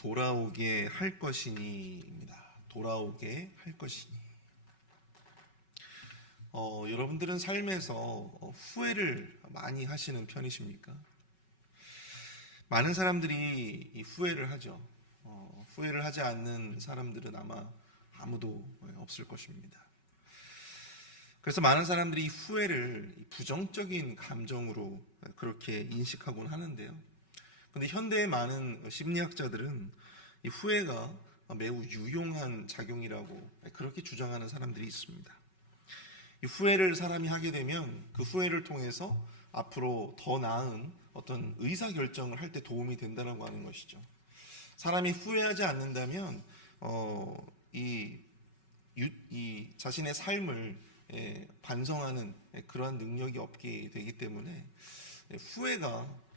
돌아오게 할 것이니입니다. 돌아오게 할 것이니. 여러분들은 삶에서 후회를 많이 하시는 편이십니까? 많은 사람들이 이 후회를 하죠. 후회를 하지 않는 사람들은 아마 아무도 없을 것입니다. 그래서 많은 사람들이 이 후회를 부정적인 감정으로 그렇게 인식하곤 하는데요. 그런데 현대의 많은 심리학자들은 이 후회가 매우 유용한 작용이라고 그렇게 주장하는 사람들이 있습니다. 이 후회를 사람이 하게 되면 그 후회를 통해서 앞으로 더 나은 어떤 의사결정을 할 때 도움이 된다고 하는 것이죠. 사람이 후회하지 않는다면 이 자신의 삶을 반성하는 그러한 능력이 없게 되기 때문에 후회가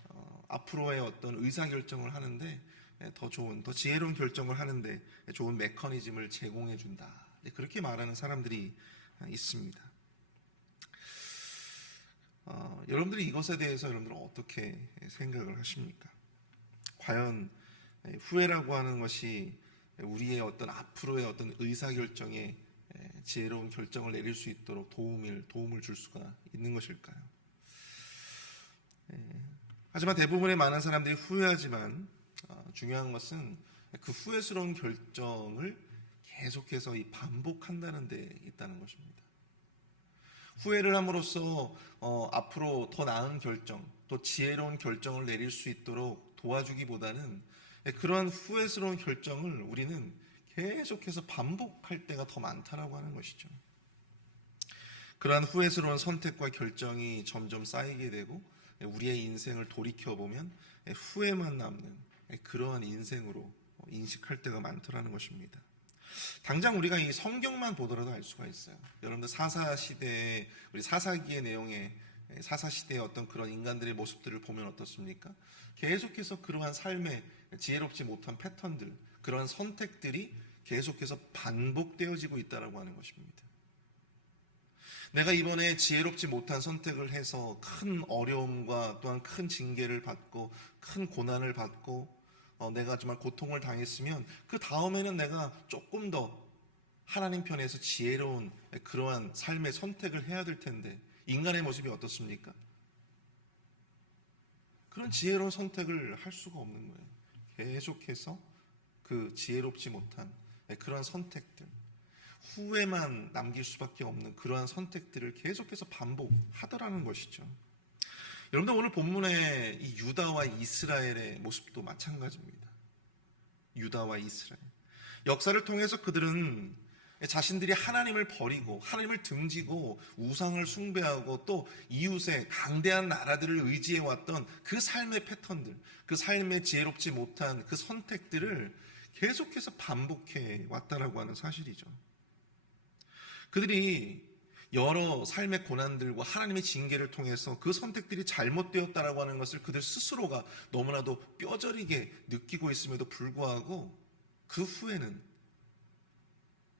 앞으로의 어떤 의사결정을 하는데 더 좋은, 더 지혜로운 결정을 하는데 좋은 메커니즘을 제공해 준다. 그렇게 말하는 사람들이 있습니다. 여러분들이 이것에 대해서 여러분들은 어떻게 생각을 하십니까? 과연 후회라고 하는 것이 우리의 어떤 앞으로의 어떤 의사결정에 지혜로운 결정을 내릴 수 있도록 도움을 줄 수가 있는 것일까요? 하지만 대부분의 많은 사람들이 후회하지만 중요한 것은 그 후회스러운 결정을 계속해서 반복한다는 데 있다는 것입니다. 후회를 함으로써 앞으로 더 나은 결정, 또 지혜로운 결정을 내릴 수 있도록 도와주기보다는 그러한 후회스러운 결정을 우리는 계속해서 반복할 때가 더 많다라고 하는 것이죠. 그러한 후회스러운 선택과 결정이 점점 쌓이게 되고 우리의 인생을 돌이켜보면 후회만 남는 그러한 인생으로 인식할 때가 많더라는 것입니다. 당장 우리가 이 성경만 보더라도 알 수가 있어요. 여러분들 사사시대의 우리 사사기의 내용에 사사시대의 어떤 그런 인간들의 모습들을 보면 어떻습니까? 계속해서 그러한 삶의 지혜롭지 못한 패턴들, 그러한 선택들이 계속해서 반복되어지고 있다라고 하는 것입니다. 내가 이번에 지혜롭지 못한 선택을 해서 큰 어려움과 또한 큰 징계를 받고 큰 고난을 받고 내가 정말 고통을 당했으면 그 다음에는 내가 조금 더 하나님 편에서 지혜로운 그러한 삶의 선택을 해야 될 텐데 인간의 모습이 어떻습니까? 그런 지혜로운 선택을 할 수가 없는 거예요. 계속해서 그 지혜롭지 못한 그러한 선택들, 후회만 남길 수밖에 없는 그러한 선택들을 계속해서 반복하더라는 것이죠. 여러분들 오늘 본문의 이 유다와 이스라엘의 모습도 마찬가지입니다. 유다와 이스라엘. 역사를 통해서 그들은 자신들이 하나님을 버리고 하나님을 등지고 우상을 숭배하고 또 이웃의 강대한 나라들을 의지해왔던 그 삶의 패턴들, 그 삶의 지혜롭지 못한 그 선택들을 계속해서 반복해 왔다라고 하는 사실이죠. 그들이 여러 삶의 고난들과 하나님의 징계를 통해서 그 선택들이 잘못되었다라고 하는 것을 그들 스스로가 너무나도 뼈저리게 느끼고 있음에도 불구하고 그 후에는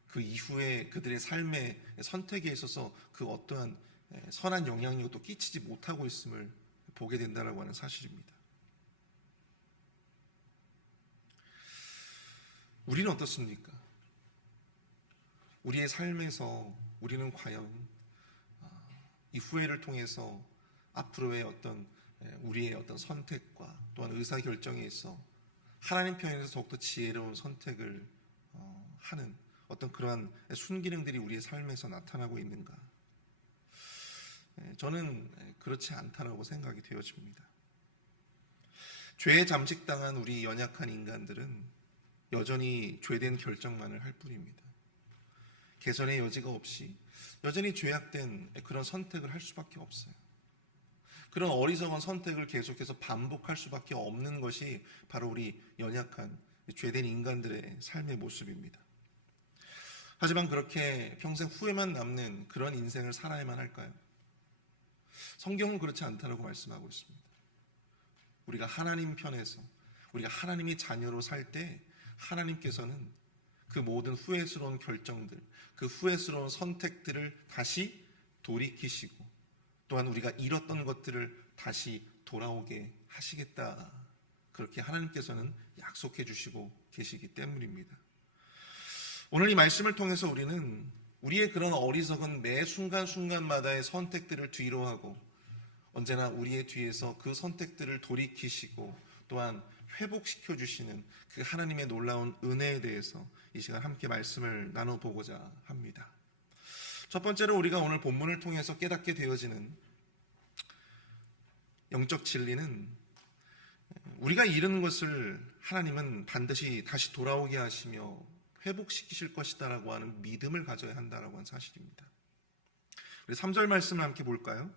그 이후에 그들의 삶의 선택에 있어서 그 어떠한 선한 영향력도 끼치지 못하고 있음을 보게 된다라고 하는 사실입니다. 우리는 어떻습니까? 우리의 삶에서 우리는 과연 이 후회를 통해서 앞으로의 어떤 우리의 어떤 선택과 또한 의사결정에 있어 하나님 편에서 더욱더 지혜로운 선택을 하는 어떤 그러한 순기능들이 우리의 삶에서 나타나고 있는가? 저는 그렇지 않다라고 생각이 되어집니다. 죄에 잠식당한 우리 연약한 인간들은 여전히 죄된 결정만을 할 뿐입니다. 개선의 여지가 없이 여전히 죄악된 그런 선택을 할 수밖에 없어요. 그런 어리석은 선택을 계속해서 반복할 수밖에 없는 것이 바로 우리 연약한 죄된 인간들의 삶의 모습입니다. 하지만 그렇게 평생 후회만 남는 그런 인생을 살아야만 할까요? 성경은 그렇지 않다고 말씀하고 있습니다. 우리가 하나님 편에서 우리가 하나님의 자녀로 살 때 하나님께서는 그 모든 후회스러운 결정들, 그 후회스러운 선택들을 다시 돌이키시고 또한 우리가 잃었던 것들을 다시 돌아오게 하시겠다. 그렇게 하나님께서는 약속해 주시고 계시기 때문입니다. 오늘 이 말씀을 통해서 우리는 우리의 그런 어리석은 매 순간순간마다의 선택들을 뒤로하고 언제나 우리의 뒤에서 그 선택들을 돌이키시고 또한 회복시켜 주시는 그 하나님의 놀라운 은혜에 대해서 이 시간 함께 말씀을 나눠보고자 합니다. 첫 번째로 우리가 오늘 본문을 통해서 깨닫게 되어지는 영적 진리는 우리가 잃은 것을 하나님은 반드시 다시 돌아오게 하시며 회복시키실 것이다라고 하는 믿음을 가져야 한다라고 하는 사실입니다. 우리 3절 말씀을 함께 볼까요?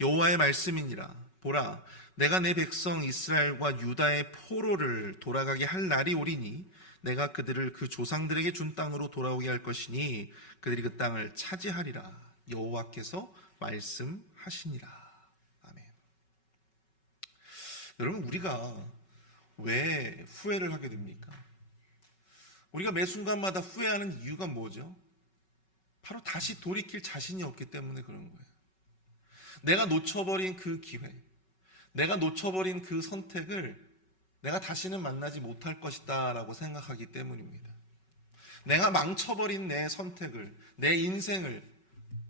여호와의 말씀이니라. 보라, 내가 내 백성 이스라엘과 유다의 포로를 돌아가게 할 날이 오리니 내가 그들을 그 조상들에게 준 땅으로 돌아오게 할 것이니 그들이 그 땅을 차지하리라. 여호와께서 말씀하시니라. 아멘. 여러분, 우리가 왜 후회를 하게 됩니까? 우리가 매 순간마다 후회하는 이유가 뭐죠? 바로 다시 돌이킬 자신이 없기 때문에 그런 거예요. 내가 놓쳐버린 그 기회, 내가 놓쳐버린 그 선택을 내가 다시는 만나지 못할 것이다 라고 생각하기 때문입니다. 내가 망쳐버린 내 선택을, 내 인생을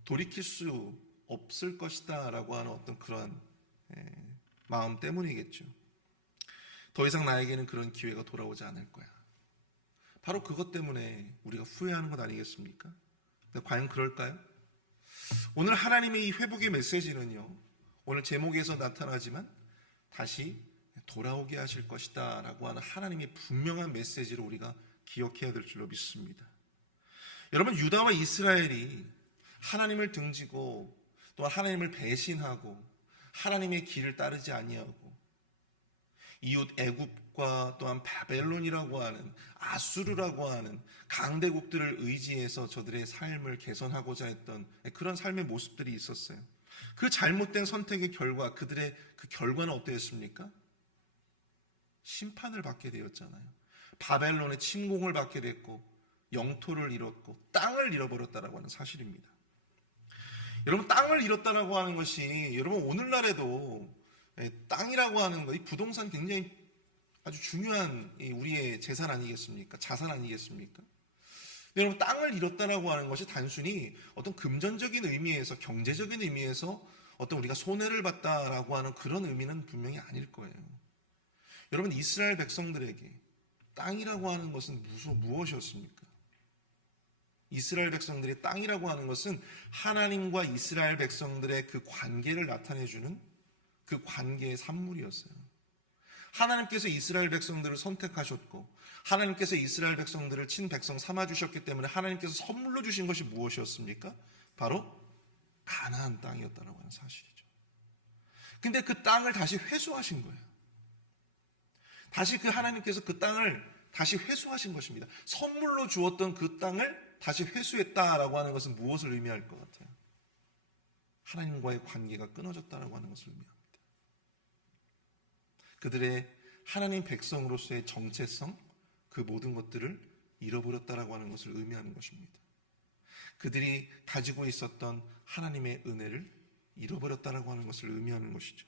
돌이킬 수 없을 것이다 라고 하는 어떤 그런 마음 때문이겠죠. 더 이상 나에게는 그런 기회가 돌아오지 않을 거야. 바로 그것 때문에 우리가 후회하는 것 아니겠습니까? 근데 과연 그럴까요? 오늘 하나님의 이 회복의 메시지는요, 오늘 제목에서 나타나지만 다시 돌아오게 하실 것이다 라고 하는 하나님의 분명한 메시지를 우리가 기억해야 될 줄로 믿습니다. 여러분, 유다와 이스라엘이 하나님을 등지고 또한 하나님을 배신하고 하나님의 길을 따르지 아니하고 이웃 애굽과 또한 바벨론이라고 하는 아수르라고 하는 강대국들을 의지해서 저들의 삶을 개선하고자 했던 그런 삶의 모습들이 있었어요. 그 잘못된 선택의 결과, 그들의 그 결과는 어떠했습니까? 심판을 받게 되었잖아요. 바벨론의 침공을 받게 됐고 영토를 잃었고 땅을 잃어버렸다라고 하는 사실입니다. 여러분, 땅을 잃었다라고 하는 것이 여러분 오늘날에도 땅이라고 하는 거, 이 부동산 굉장히 아주 중요한 우리의 재산 아니겠습니까? 자산 아니겠습니까? 여러분, 땅을 잃었다라고 하는 것이 단순히 어떤 금전적인 의미에서, 경제적인 의미에서 어떤 우리가 손해를 봤다라고 하는 그런 의미는 분명히 아닐 거예요. 여러분, 이스라엘 백성들에게 땅이라고 하는 것은 무엇이었습니까? 이스라엘 백성들의 땅이라고 하는 것은 하나님과 이스라엘 백성들의 그 관계를 나타내주는 그 관계의 산물이었어요. 하나님께서 이스라엘 백성들을 선택하셨고 하나님께서 이스라엘 백성들을 친백성 삼아주셨기 때문에 하나님께서 선물로 주신 것이 무엇이었습니까? 바로 가나안 땅이었다고 하는 사실이죠. 근데 그 땅을 다시 회수하신 거예요. 다시 그 하나님께서 그 땅을 다시 회수하신 것입니다. 선물로 주었던 그 땅을 다시 회수했다라고 하는 것은 무엇을 의미할 것 같아요? 하나님과의 관계가 끊어졌다라고 하는 것을 의미합니다. 그들의 하나님 백성으로서의 정체성, 그 모든 것들을 잃어버렸다라고 하는 것을 의미하는 것입니다. 그들이 가지고 있었던 하나님의 은혜를 잃어버렸다라고 하는 것을 의미하는 것이죠.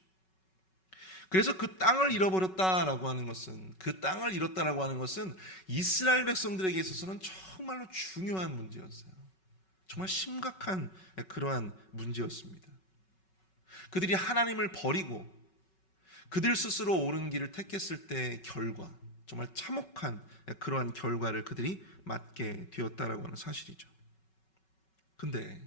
그래서 그 땅을 잃어버렸다라고 하는 것은, 그 땅을 잃었다라고 하는 것은 이스라엘 백성들에게 있어서는 정말로 중요한 문제였어요. 정말 심각한 그러한 문제였습니다. 그들이 하나님을 버리고 그들 스스로 옳은 길을 택했을 때의 결과, 정말 참혹한 그러한 결과를 그들이 맞게 되었다라고 하는 사실이죠. 근데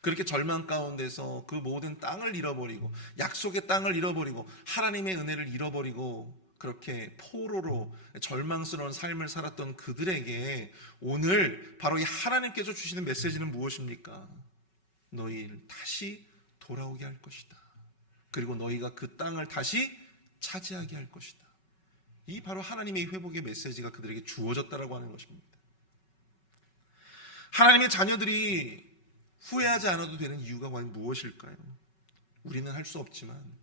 그렇게 절망 가운데서 그 모든 땅을 잃어버리고 약속의 땅을 잃어버리고 하나님의 은혜를 잃어버리고 그렇게 포로로 절망스러운 삶을 살았던 그들에게 오늘 바로 이 하나님께서 주시는 메시지는 무엇입니까? 너희를 다시 돌아오게 할 것이다. 그리고 너희가 그 땅을 다시 차지하게 할 것이다. 이 바로 하나님의 회복의 메시지가 그들에게 주어졌다라고 하는 것입니다. 하나님의 자녀들이 후회하지 않아도 되는 이유가 과연 무엇일까요? 우리는 할 수 없지만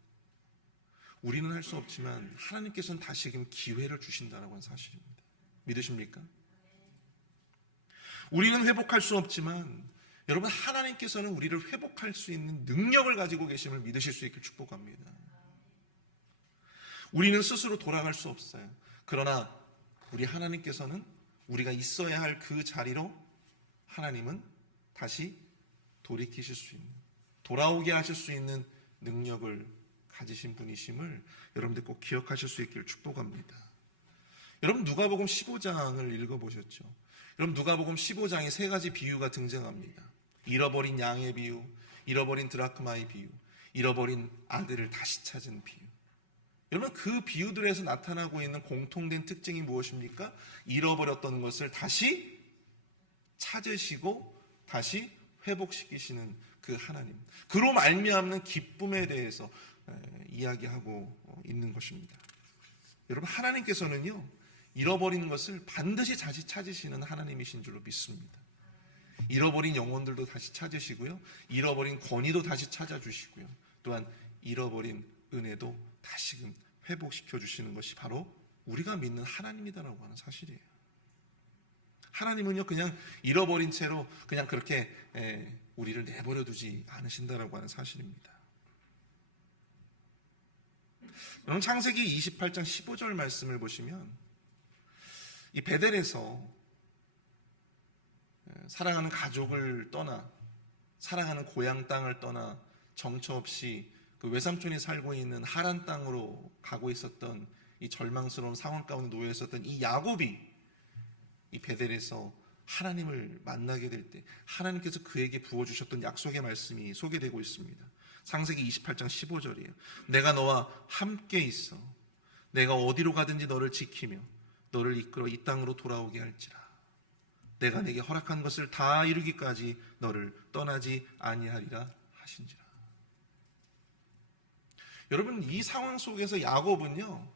하나님께서는 다시금 기회를 주신다라고 하는 사실입니다. 믿으십니까? 우리는 회복할 수 없지만 여러분, 하나님께서는 우리를 회복할 수 있는 능력을 가지고 계심을 믿으실 수 있길 축복합니다. 우리는 스스로 돌아갈 수 없어요. 그러나 우리 하나님께서는 우리가 있어야 할 그 자리로 하나님은 다시 돌이키실 수 있는, 돌아오게 하실 수 있는 능력을 가지신 분이심을 여러분들 꼭 기억하실 수 있기를 축복합니다. 여러분 누가복음 15장을 읽어보셨죠? 여러분 누가복음 15장에 세 가지 비유가 등장합니다. 잃어버린 양의 비유, 잃어버린 드라크마의 비유, 잃어버린 아들을 다시 찾은 비유. 여러분 그 비유들에서 나타나고 있는 공통된 특징이 무엇입니까? 잃어버렸던 것을 다시 찾으시고 다시 회복시키시는 그 하나님, 그로 말미암는 기쁨에 대해서 이야기하고 있는 것입니다. 여러분 하나님께서는요, 잃어버리는 것을 반드시 다시 찾으시는 하나님이신 줄로 믿습니다. 잃어버린 영혼들도 다시 찾으시고요, 잃어버린 권위도 다시 찾아주시고요, 또한 잃어버린 은혜도 다시금 회복시켜 주시는 것이 바로 우리가 믿는 하나님이다라고 하는 사실이에요. 하나님은요 그냥 잃어버린 채로 그냥 그렇게 우리를 내버려 두지 않으신다라고 하는 사실입니다. 여러분 창세기 28장 15절 말씀을 보시면 이 베델에서 사랑하는 가족을 떠나, 사랑하는 고향 땅을 떠나 정처 없이 그 외삼촌이 살고 있는 하란 땅으로 가고 있었던 이 절망스러운 상황 가운데 놓여 있었던 이 야곱이 이 베델에서 하나님을 만나게 될 때 하나님께서 그에게 부어주셨던 약속의 말씀이 소개되고 있습니다. 창세기 28장 15절이에요. 내가 너와 함께 있어 내가 어디로 가든지 너를 지키며 너를 이끌어 이 땅으로 돌아오게 할지라. 내가 내게 허락한 것을 다 이루기까지 너를 떠나지 아니하리라 하신지라. 여러분 이 상황 속에서 야곱은요,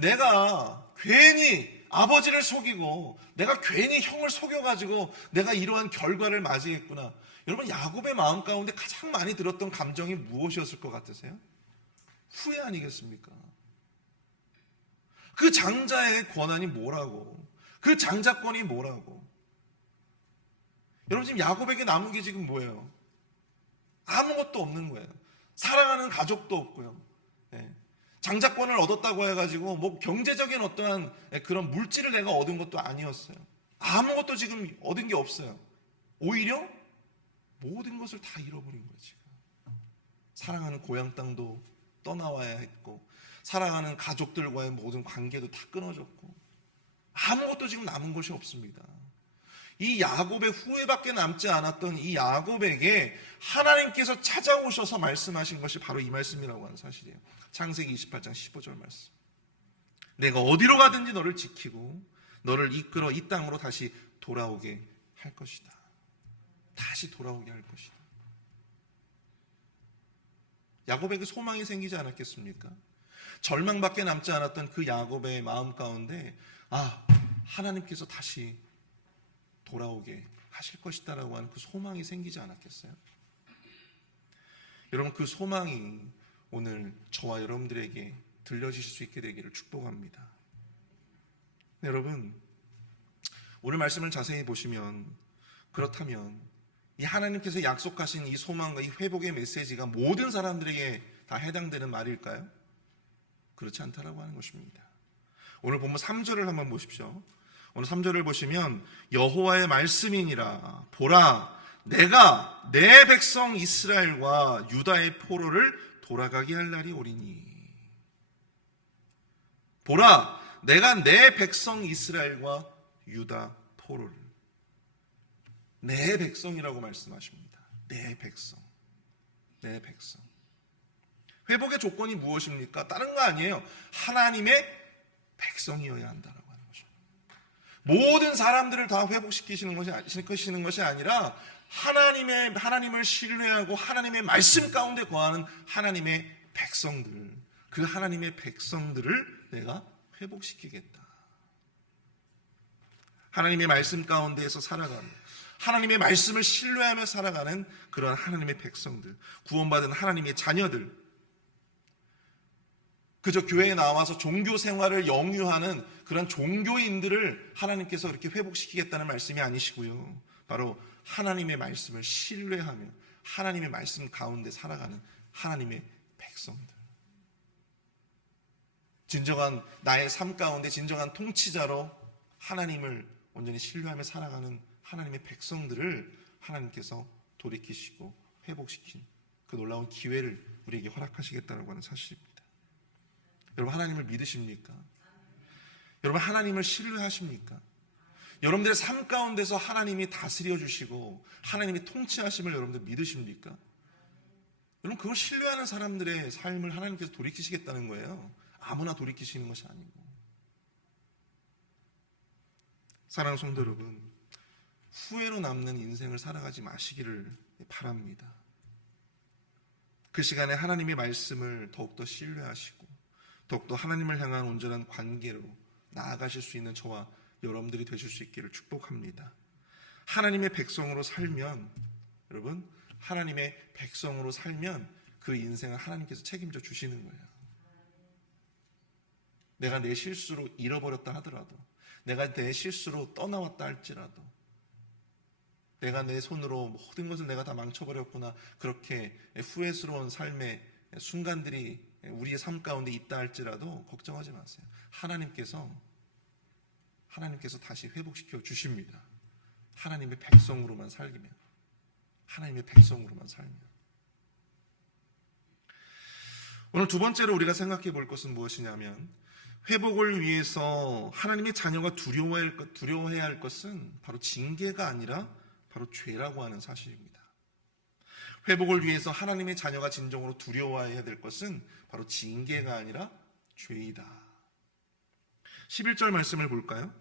내가 괜히 아버지를 속이고 내가 괜히 형을 속여가지고 내가 이러한 결과를 맞이했구나. 여러분 야곱의 마음 가운데 가장 많이 들었던 감정이 무엇이었을 것 같으세요? 후회 아니겠습니까? 그 장자의 권한이 뭐라고, 그 장자권이 뭐라고. 여러분 지금 야곱에게 남은 게 지금 뭐예요? 아무것도 없는 거예요. 사랑하는 가족도 없고요. 장자권을 얻었다고 해가지고 뭐 경제적인 어떠한 그런 물질을 내가 얻은 것도 아니었어요. 아무것도 지금 얻은 게 없어요. 오히려 모든 것을 다 잃어버린 거예요. 지금 사랑하는 고향 땅도 떠나와야 했고, 사랑하는 가족들과의 모든 관계도 다 끊어졌고, 아무것도 지금 남은 것이 없습니다. 이 야곱의 후회밖에 남지 않았던 이 야곱에게 하나님께서 찾아오셔서 말씀하신 것이 바로 이 말씀이라고 하는 사실이에요. 창세기 28장 15절 말씀. 내가 어디로 가든지 너를 지키고 너를 이끌어 이 땅으로 다시 돌아오게 할 것이다. 다시 돌아오게 할 것이다. 야곱에게 소망이 생기지 않았겠습니까? 절망밖에 남지 않았던 그 야곱의 마음 가운데 하나님께서 다시 돌아오게 하실 것이다라고 하는 그 소망이 생기지 않았겠어요? 여러분 그 소망이 오늘 저와 여러분들에게 들려주실 수 있게 되기를 축복합니다. 여러분 오늘 말씀을 자세히 보시면, 그렇다면 이 하나님께서 약속하신 이 소망과 이 회복의 메시지가 모든 사람들에게 다 해당되는 말일까요? 그렇지 않다라고 하는 것입니다. 오늘 본문 3절을 한번 보십시오. 오늘 3절을 보시면 여호와의 말씀이니라. 보라, 내가 내 백성 이스라엘과 유다의 포로를 돌아가게 할 날이 오리니. 보라, 내가 내 백성 이스라엘과 유다 포로를. 내 백성이라고 말씀하십니다. 내 백성. 내 백성. 회복의 조건이 무엇입니까? 다른 거 아니에요. 하나님의 백성이어야 한다라고 하는 것입니다. 모든 사람들을 다 회복시키시는 것이 아니라 하나님을 신뢰하고 하나님의 말씀 가운데 거하는 하나님의 백성들, 그 하나님의 백성들을 내가 회복시키겠다. 하나님의 말씀 가운데에서 살아가는, 하나님의 말씀을 신뢰하며 살아가는 그런 하나님의 백성들, 구원받은 하나님의 자녀들, 그저 교회에 나와서 종교 생활을 영유하는 그런 종교인들을 하나님께서 그렇게 회복시키겠다는 말씀이 아니시고요, 바로 하나님의 말씀을 신뢰하며 하나님의 말씀 가운데 살아가는 하나님의 백성들. 진정한 나의 삶 가운데 진정한 통치자로 하나님을 온전히 신뢰하며 살아가는 하나님의 백성들을 하나님께서 돌이키시고 회복시킨 그 놀라운 기회를 우리에게 허락하시겠다라고 하는 사실입니다. 여러분, 하나님을 믿으십니까? 여러분, 하나님을 신뢰하십니까? 여러분들의 삶 가운데서 하나님이 다스려 주시고 하나님이 통치하심을 여러분들 믿으십니까? 여러분, 그걸 신뢰하는 사람들의 삶을 하나님께서 돌이키시겠다는 거예요. 아무나 돌이키시는 것이 아니고. 사랑하는 성도 여러분, 후회로 남는 인생을 살아가지 마시기를 바랍니다. 그 시간에 하나님의 말씀을 더욱더 신뢰하시고 더욱더 하나님을 향한 온전한 관계로 나아가실 수 있는 저와 여러분들이 되실 수 있기를 축복합니다. 하나님의 백성으로 살면, 여러분, 하나님의 백성으로 살면 그 인생을 하나님께서 책임져 주시는 거예요. 내가 내 실수로 잃어버렸다 하더라도, 내가 내 실수로 떠나왔다 할지라도, 내가 내 손으로 모든 것을 내가 다 망쳐버렸구나, 그렇게 후회스러운 삶의 순간들이 우리의 삶 가운데 있다 할지라도 걱정하지 마세요. 하나님께서 다시 회복시켜 주십니다. 하나님의 백성으로만 살기면, 하나님의 백성으로만 살면. 오늘 두 번째로 우리가 생각해 볼 것은 무엇이냐면, 회복을 위해서 하나님의 자녀가 두려워해야 할 것은 바로 징계가 아니라 바로 죄라고 하는 사실입니다. 회복을 위해서 하나님의 자녀가 진정으로 두려워해야 될 것은 바로 징계가 아니라 죄이다. 11절 말씀을 볼까요?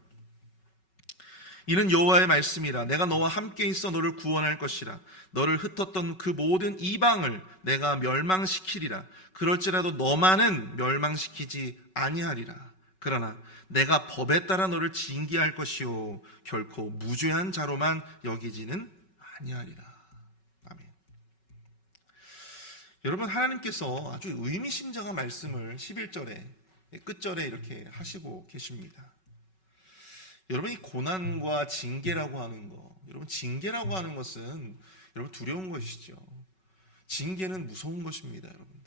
이는 여호와의 말씀이라. 내가 너와 함께 있어 너를 구원할 것이라. 너를 흩었던 그 모든 이방을 내가 멸망시키리라. 그럴지라도 너만은 멸망시키지 아니하리라. 그러나 내가 법에 따라 너를 징계할 것이요 결코 무죄한 자로만 여기지는 아니하리라. 아멘. 여러분, 하나님께서 아주 의미심장한 말씀을 11절에 끝절에 이렇게 하시고 계십니다. 여러분, 이 고난과 징계라고 하는 거, 여러분, 징계라고 하는 것은 여러분 두려운 것이죠. 징계는 무서운 것입니다, 여러분들.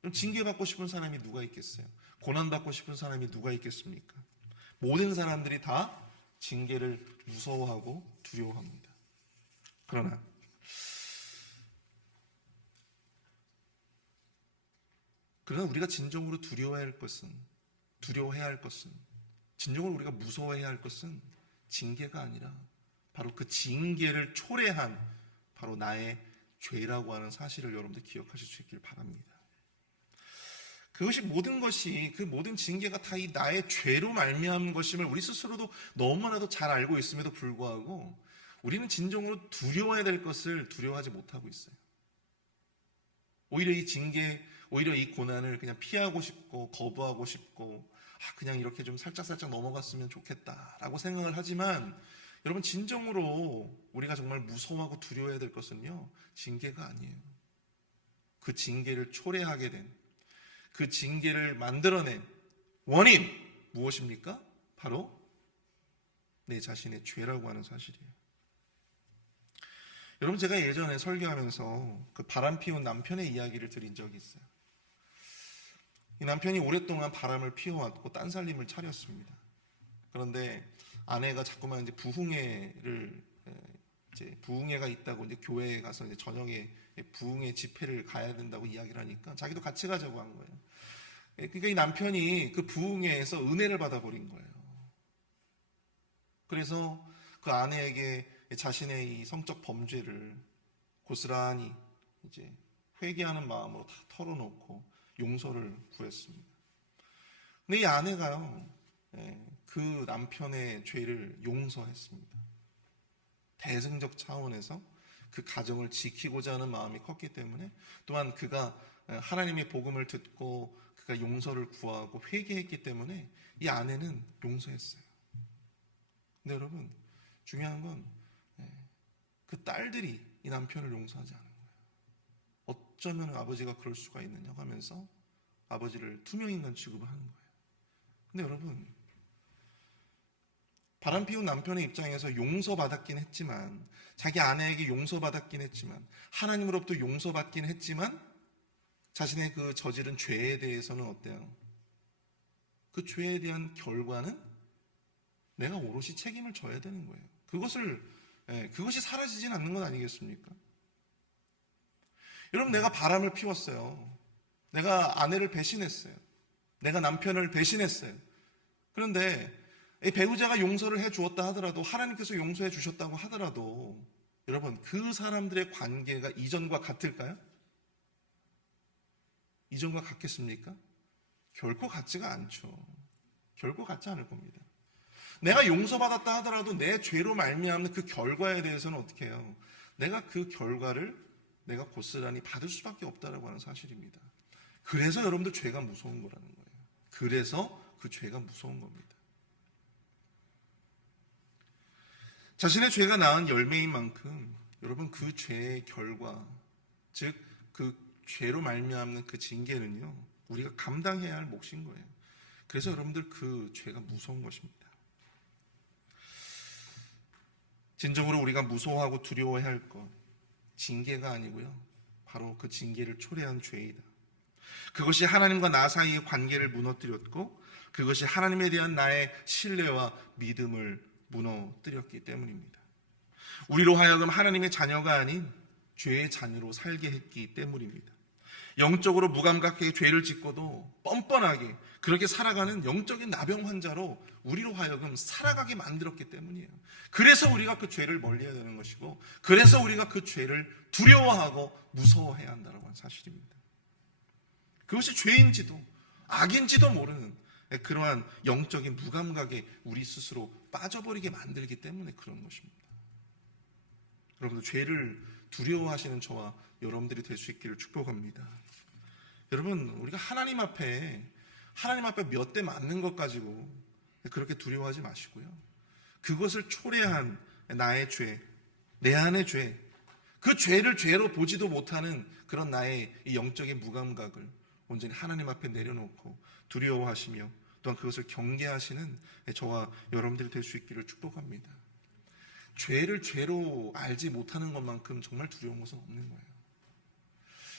그럼 징계받고 싶은 사람이 누가 있겠어요? 고난받고 싶은 사람이 누가 있겠습니까? 모든 사람들이 다 징계를 무서워하고 두려워합니다. 그러나 우리가 진정으로 두려워해야 할 것은, 진정으로 우리가 무서워해야 할 것은 징계가 아니라 바로 그 징계를 초래한 바로 나의 죄라고 하는 사실을 여러분들 기억하실 수 있길 바랍니다. 그것이 그 모든 징계가 다 이 나의 죄로 말미암은 것임을 우리 스스로도 너무나도 잘 알고 있음에도 불구하고 우리는 진정으로 두려워해야 될 것을 두려워하지 못하고 있어요. 오히려 이 고난을 그냥 피하고 싶고 거부하고 싶고 그냥 이렇게 좀 살짝 넘어갔으면 좋겠다라고 생각을 하지만, 여러분, 진정으로 우리가 정말 무서워하고 두려워해야 될 것은요, 징계가 아니에요. 그 징계를 초래하게 된, 그 징계를 만들어낸 원인 무엇입니까? 바로 내 자신의 죄라고 하는 사실이에요. 여러분, 제가 예전에 설교하면서 그 바람 피운 남편의 이야기를 드린 적이 있어요. 이 남편이 오랫동안 바람을 피워왔고 딴살림을 차렸습니다. 그런데 아내가 자꾸만 이제 부흥회가 있다고 이제 교회에 가서 이제 저녁에 부흥회 집회를 가야 된다고 이야기를 하니까 자기도 같이 가자고 한 거예요. 그러니까 이 남편이 그 부흥회에서 은혜를 받아버린 거예요. 그래서 그 아내에게 자신의 이 성적 범죄를 고스란히 이제 회개하는 마음으로 다 털어놓고 용서를 구했습니다. 근데 이 아내가요, 그 남편의 죄를 용서했습니다. 대승적 차원에서 그 가정을 지키고자 하는 마음이 컸기 때문에, 또한 그가 하나님의 복음을 듣고 그가 용서를 구하고 회개했기 때문에 이 아내는 용서했어요. 근데 여러분, 중요한 건 그 딸들이 이 남편을 용서하지 않은 거예요. 어쩌면 아버지가 그럴 수가 있느냐고 하면서 아버지를 투명인간 취급을 하는 거예요. 근데 여러분, 바람피운 남편의 입장에서 용서받았긴 했지만, 자기 아내에게 용서받았긴 했지만, 하나님으로부터 용서받긴 했지만, 자신의 그 저지른 죄에 대해서는 어때요? 그 죄에 대한 결과는 내가 오롯이 책임을 져야 되는 거예요. 그것이 사라지진 않는 건 아니겠습니까? 여러분, 내가 바람을 피웠어요. 내가 아내를 배신했어요. 내가 남편을 배신했어요. 그런데 이 배우자가 용서를 해 주었다 하더라도, 하나님께서 용서해 주셨다고 하더라도, 여러분, 그 사람들의 관계가 이전과 같을까요? 이전과 같겠습니까? 결코 같지가 않죠. 결코 같지 않을 겁니다. 내가 용서받았다 하더라도 내 죄로 말미암는 그 결과에 대해서는 어떻게 해요? 내가 그 결과를 내가 고스란히 받을 수밖에 없다라고 하는 사실입니다. 그래서 여러분들 죄가 무서운 거라는 거예요. 그래서 그 죄가 무서운 겁니다. 자신의 죄가 낳은 열매인 만큼 여러분, 그 죄의 결과, 즉 그 죄로 말미암는 그 징계는요, 우리가 감당해야 할 몫인 거예요. 그래서 여러분들 그 죄가 무서운 것입니다. 진정으로 우리가 무서워하고 두려워해야 할 것, 징계가 아니고요, 바로 그 징계를 초래한 죄이다. 그것이 하나님과 나 사이의 관계를 무너뜨렸고, 그것이 하나님에 대한 나의 신뢰와 믿음을 무너뜨렸기 때문입니다. 우리로 하여금 하나님의 자녀가 아닌 죄의 자녀로 살게 했기 때문입니다. 영적으로 무감각하게 죄를 짓고도 뻔뻔하게 그렇게 살아가는 영적인 나병 환자로 우리로 하여금 살아가게 만들었기 때문이에요. 그래서 우리가 그 죄를 멀리해야 되는 것이고, 그래서 우리가 그 죄를 두려워하고 무서워해야 한다는 사실입니다. 그것이 죄인지도 악인지도 모르는 그러한 영적인 무감각에 우리 스스로 빠져버리게 만들기 때문에 그런 것입니다. 여러분들, 죄를 두려워하시는 저와 여러분들이 될 수 있기를 축복합니다. 여러분, 우리가 하나님 앞에 몇 대 맞는 것 가지고 그렇게 두려워하지 마시고요, 그것을 초래한 나의 죄, 내 안의 죄, 그 죄를 죄로 보지도 못하는 그런 나의 이 영적인 무감각을 온전히 하나님 앞에 내려놓고 두려워하시며 또한 그것을 경계하시는 저와 여러분들이 될 수 있기를 축복합니다. 죄를 죄로 알지 못하는 것만큼 정말 두려운 것은 없는 거예요.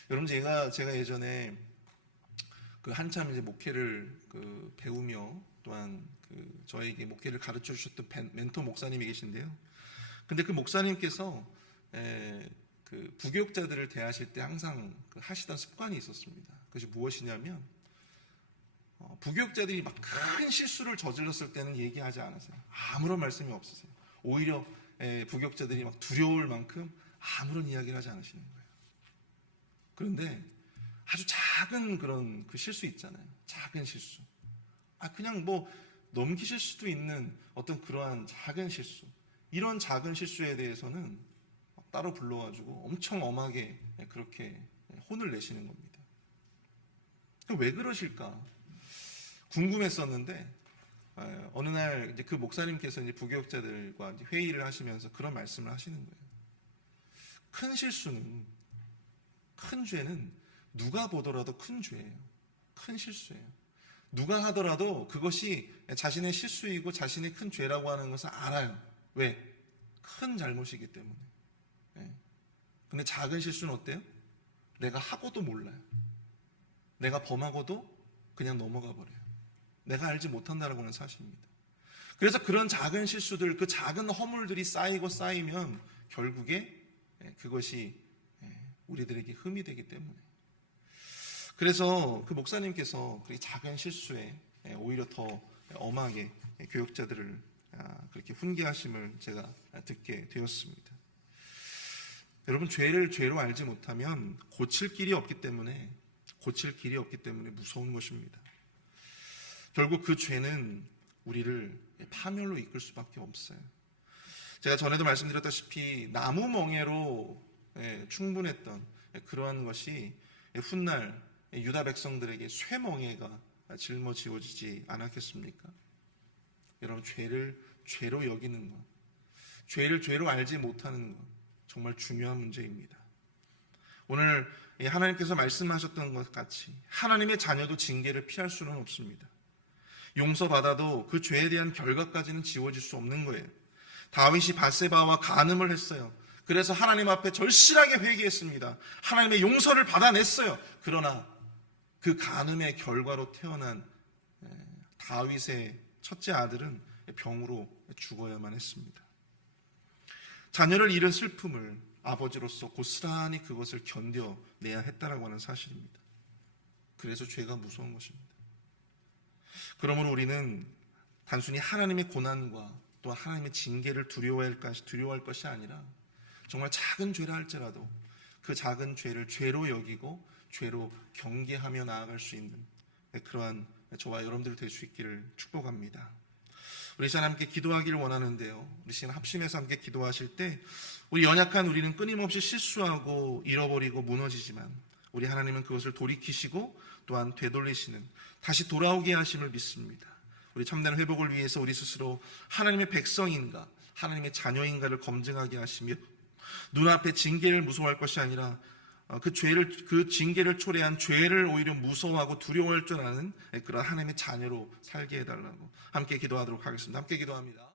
여러분, 제가 예전에 그 한참 이제 목회를 배우며 또한 저에게 목회를 가르쳐 주셨던 멘토 목사님이 계신데요. 근데 그 목사님께서 그 부교육자들을 대하실 때 항상 하시던 습관이 있었습니다. 그것이 무엇이냐면, 부교육자들이 막 큰 실수를 저질렀을 때는 얘기하지 않으세요. 아무런 말씀이 없으세요. 오히려 부교육자들이 막 두려울 만큼 아무런 이야기를 하지 않으시는 거예요. 그런데 아주 작은 그런 그 실수 있잖아요. 작은 실수. 그냥 뭐 넘기실 수도 있는 어떤 그러한 작은 실수. 이런 작은 실수에 대해서는 따로 불러가지고 엄청 엄하게 그렇게 혼을 내시는 겁니다. 왜 그러실까 궁금했었는데, 어느 날 이제 그 목사님께서 이제 부교육자들과 이제 회의를 하시면서 그런 말씀을 하시는 거예요. 큰 실수는, 큰 죄는 누가 보더라도 큰 죄예요. 큰 실수예요. 누가 하더라도 그것이 자신의 실수이고 자신의 큰 죄라고 하는 것을 알아요. 왜? 큰 잘못이기 때문에. 근데 작은 실수는 어때요? 내가 하고도 몰라요. 내가 범하고도 그냥 넘어가 버려요. 내가 알지 못한다라고 하는 사실입니다. 그래서 그런 작은 실수들, 그 작은 허물들이 쌓이고 쌓이면 결국에 그것이 우리들에게 흠이 되기 때문에. 그래서 그 목사님께서 그 작은 실수에 오히려 더 엄하게 교육자들을 그렇게 훈계하심을 제가 듣게 되었습니다. 여러분, 죄를 죄로 알지 못하면 고칠 길이 없기 때문에 무서운 것입니다. 결국 그 죄는 우리를 파멸로 이끌 수밖에 없어요. 제가 전에도 말씀드렸다시피 나무 멍에로 충분했던 그러한 것이 훗날 유다 백성들에게 쇠멍에가 짊어지어지지 않았겠습니까? 여러분, 죄를 죄로 여기는 것, 죄를 죄로 알지 못하는 것, 정말 중요한 문제입니다. 오늘 하나님께서 말씀하셨던 것 같이 하나님의 자녀도 징계를 피할 수는 없습니다. 용서받아도 그 죄에 대한 결과까지는 지워질 수 없는 거예요. 다윗이 밧세바와 간음을 했어요. 그래서 하나님 앞에 절실하게 회개했습니다. 하나님의 용서를 받아냈어요. 그러나 그 간음의 결과로 태어난 다윗의 첫째 아들은 병으로 죽어야만 했습니다. 자녀를 잃은 슬픔을 아버지로서 고스란히 그것을 견뎌내야 했다라고 하는 사실입니다. 그래서 죄가 무서운 것입니다. 그러므로 우리는 단순히 하나님의 고난과 또 하나님의 징계를 두려워할 것이 아니라 정말 작은 죄라 할지라도 그 작은 죄를 죄로 여기고 죄로 경계하며 나아갈 수 있는 그러한 저와 여러분들 될 수 있기를 축복합니다. 우리 시간 함께 기도하기를 원하는데요, 우리 시간 합심해서 함께 기도하실 때 우리 연약한 우리는 끊임없이 실수하고 잃어버리고 무너지지만 우리 하나님은 그것을 돌이키시고 또한 되돌리시는, 다시 돌아오게 하심을 믿습니다. 우리 참된 회복을 위해서 우리 스스로 하나님의 백성인가 하나님의 자녀인가를 검증하게 하시며 눈앞에 징계를 무서워할 것이 아니라 그 징계를 초래한 죄를 오히려 무서워하고 두려워할 줄 아는 그런 하나님의 자녀로 살게 해달라고 함께 기도하도록 하겠습니다. 함께 기도합니다.